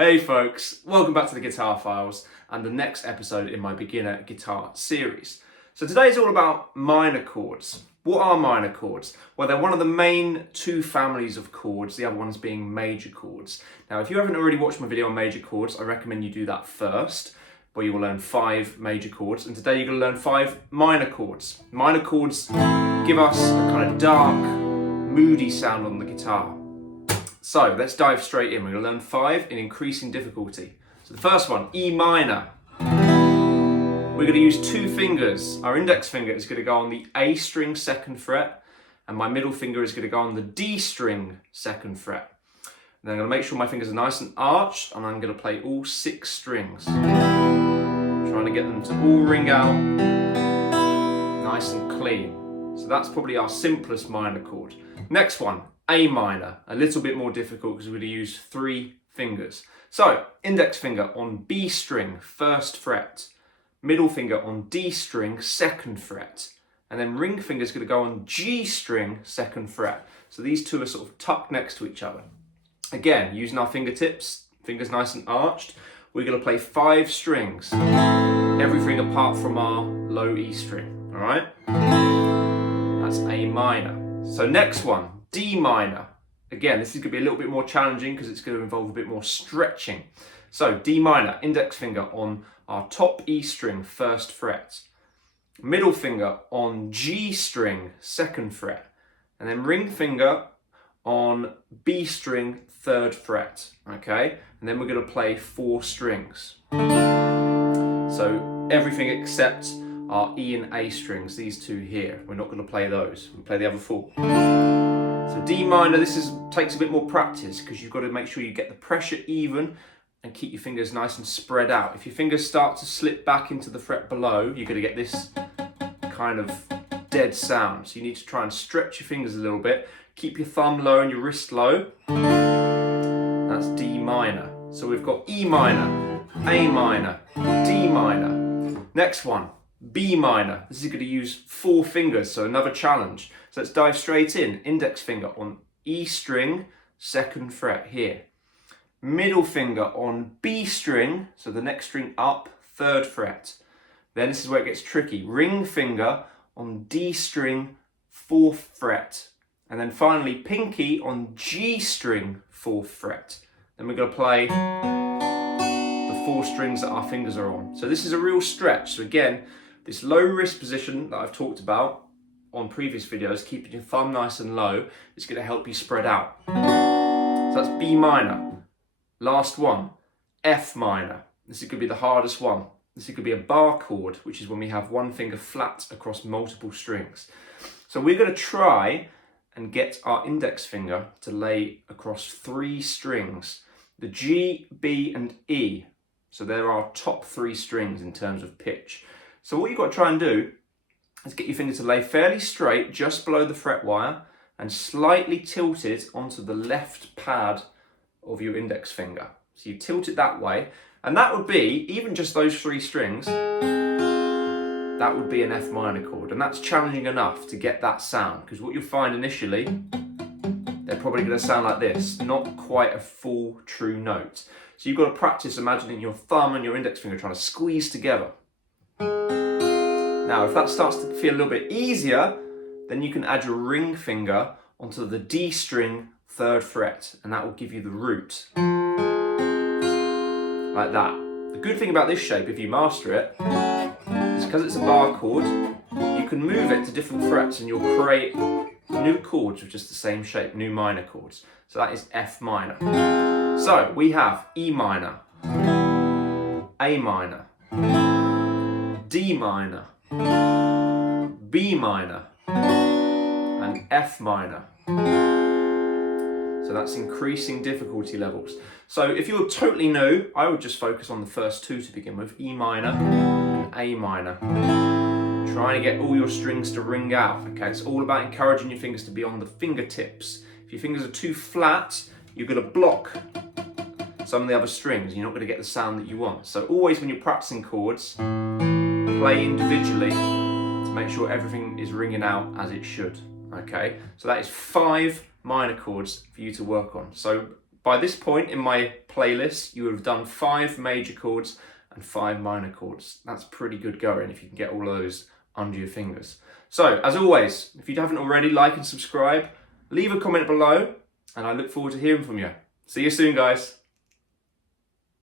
Hey folks, welcome back to the Guitar Files and the next episode in my beginner guitar series. So today's all about minor chords. What are minor chords? Well, they're one of the main two families of chords, the other ones being major chords. Now, if you haven't already watched my video on major chords, I recommend you do that first, where you will learn 5 major chords. And today you're going to learn 5 minor chords. Minor chords give us a kind of dark, moody sound on the guitar. So let's dive straight in. We're going to learn 5 in increasing difficulty. So the first one, E minor. We're going to use 2 fingers. Our index finger is going to go on the A string 2nd fret, and my middle finger is going to go on the D string 2nd fret. Then I'm going to make sure my fingers are nice and arched, and I'm going to play all 6 strings. Trying to get them to all ring out nice and clean. So that's probably our simplest minor chord. Next one, A minor, a little bit more difficult because we're going to use 3 fingers. So, index finger on B string, 1st fret, middle finger on D string, 2nd fret, and then ring finger is going to go on G string, 2nd fret. So these two are sort of tucked next to each other. Again, using our fingertips, fingers nice and arched, we're going to play 5 strings, everything apart from our low E string, all right? That's A minor. So next one, D minor. Again, this is going to be a little bit more challenging because it's going to involve a bit more stretching. So D minor, index finger on our top E string, 1st fret. Middle finger on G string, 2nd fret. And then ring finger on B string, 3rd fret. Okay? And then we're going to play 4 strings. So everything except our E and A strings, these 2 here. We're not going to play those. We'll play the other 4. So D minor, this takes a bit more practice because you've got to make sure you get the pressure even and keep your fingers nice and spread out. If your fingers start to slip back into the fret below, you're going to get this kind of dead sound. So you need to try and stretch your fingers a little bit. Keep your thumb low and your wrist low. That's D minor. So we've got E minor, A minor, D minor. Next one, B minor. This is going to use 4 fingers, so another challenge. So let's dive straight in. Index finger on E string, 2nd fret here. Middle finger on B string, so the next string up, 3rd fret. Then this is where it gets tricky. Ring finger on D string, 4th fret. And then finally pinky on G string, 4th fret. Then we're going to play the 4 strings that our fingers are on. So this is a real stretch. So again, this low wrist position that I've talked about on previous videos, keeping your thumb nice and low, is going to help you spread out. So that's B minor. Last one, F minor. This is going to be the hardest one. This is going to be a bar chord, which is when we have one finger flat across multiple strings. So we're going to try and get our index finger to lay across 3 strings, the G, B, and E. So they're our top 3 strings in terms of pitch. So what you've got to try and do is get your finger to lay fairly straight just below the fret wire and slightly tilt it onto the left pad of your index finger. So you tilt it that way, and that would be, even just those 3 strings, that would be an F minor chord. And that's challenging enough to get that sound, because what you'll find initially, they're probably going to sound like this, not quite a full true note. So you've got to practice imagining your thumb and your index finger trying to squeeze together. Now, if that starts to feel a little bit easier, then you can add your ring finger onto the D string 3rd fret, and that will give you the root. Like that. The good thing about this shape, if you master it, is because it's a bar chord, you can move it to different frets and you'll create new chords with just the same shape, new minor chords. So that is F minor. So we have E minor, A minor, D minor, B minor, and F minor. So that's increasing difficulty levels. So if you're totally new, I would just focus on the first 2 to begin with, E minor and A minor. Trying to get all your strings to ring out, okay? It's all about encouraging your fingers to be on the fingertips. If your fingers are too flat, you're going to block some of the other strings. You're not going to get the sound that you want. So always when you're practicing chords, play individually to make sure everything is ringing out as it should, okay? So that is 5 minor chords for you to work on. So by this point in my playlist, you would have done 5 major chords and 5 minor chords. That's pretty good going if you can get all those under your fingers. So, as always, if you haven't already, like and subscribe, leave a comment below, and I look forward to hearing from you. See you soon, guys.